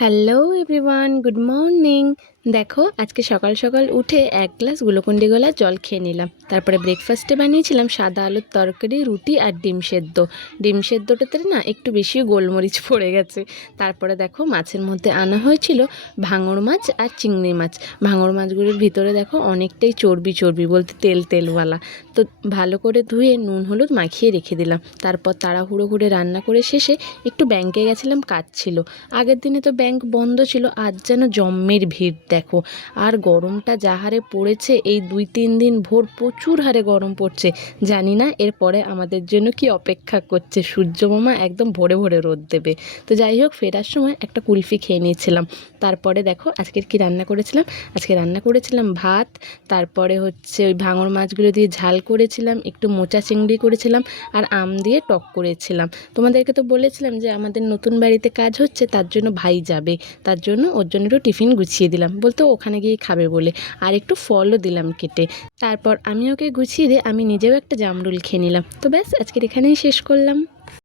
Hello everyone, good morning. দেখো আজকে সকাল সকাল উঠে এক গ্লাস গ্লুকন্ডি গলা জল খেয়ে নিলাম। তারপরে ব্রেকফাস্টে বানিয়েছিলাম সাদা আলুর তরকারি, রুটি আর ডিম সেদ্ধ। ডিম সেদ্ধটাতে না একটু বেশি গোলমরিচ পড়ে গেছে। তারপরে দেখো মাছের মধ্যে আনা হয়েছিল ভাঙর মাছ আর চিংড়ি মাছ। ভাঙর মাছগুলোর ভিতরে দেখো অনেকটাই চর্বি চর্বি বলতে তেল তেলওয়ালা। তো ভালো করে ধুয়ে নুন হলুদ মাখিয়ে রেখে দিলাম। তারপর তাড়াহুড়ো করে রান্না করে শেষে একটু ব্যাংকে গেছিলাম, কাজ ছিল। আগের দিনে তো ব্যাংক বন্ধ ছিল, আজ যেন জম্মের ভিড় দেখো। আর গরমটা যা হারে পড়েছে এই 2-3 দিন ভোর প্রচুর হারে গরম পড়ছে। জানি না এরপরে আমাদের জন্য কি অপেক্ষা করছে, সূর্য মামা একদম ভোরে ভোরে রোদ দেবে। তো যাই হোক, ফেরার সময় একটা কুলফি খেয়ে নিয়েছিলাম। তারপরে দেখো আজকের কি রান্না করেছিলাম। আজকে রান্না করেছিলাম ভাত, তারপরে হচ্ছে ওই ভাঙর মাছগুলো দিয়ে ঝাল করেছিলাম, একটু মোচা চিংড়ি করেছিলাম আর আম দিয়ে টক করেছিলাম। তোমাদেরকে তো বলেছিলাম যে আমাদের নতুন বাড়িতে কাজ হচ্ছে, তার জন্য ভাই যাবে, তার জন্য ওর জন্য একটু টিফিন গুছিয়ে দিলাম, বলতে ওখানে গিয়ে খাবে বলে। আর একটু ফলও দিলাম কেটে। তারপর আমি ওকে গুছিয়ে দিয়ে আমি নিজেও একটা জামরুল খেয়ে নিলাম। তো ব্যাস আজকের এখানেই শেষ করলাম।